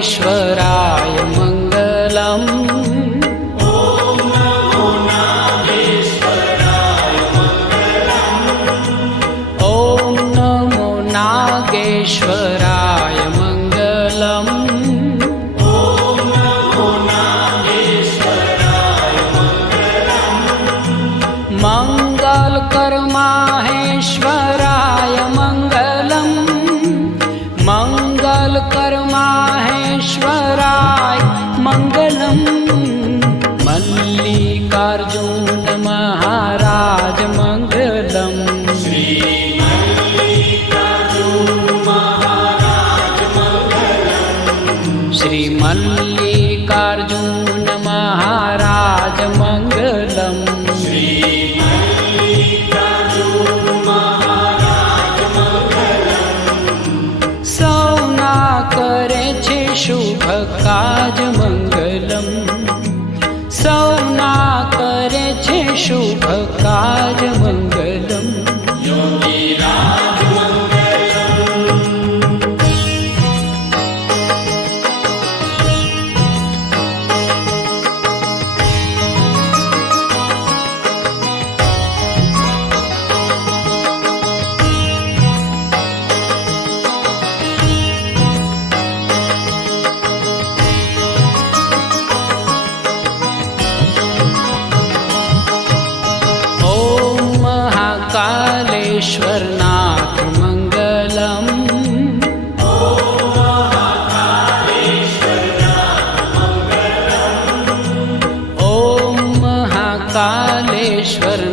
नागेश्वराय मङ्गलम्। ॐ नमो नागेश्वराय मङ्गलम्। मंगलकर माहेश्वराय मंगलम्। मंगलकर माहेश्वराय मंगलम्। मल्लिकार्जुन महाराज मंगलम्। श्री मल्लिकार्जुन महाराज मंगलम्। श्री मल्लिकार्जुन महाराज मंगलम्। शुभ काज मंगलम। सौना करे छे शुभ काज मंगलम। योगी राज कालेश्वरनाथ मंगलम्। ॐ महाकालेश्वरनाथ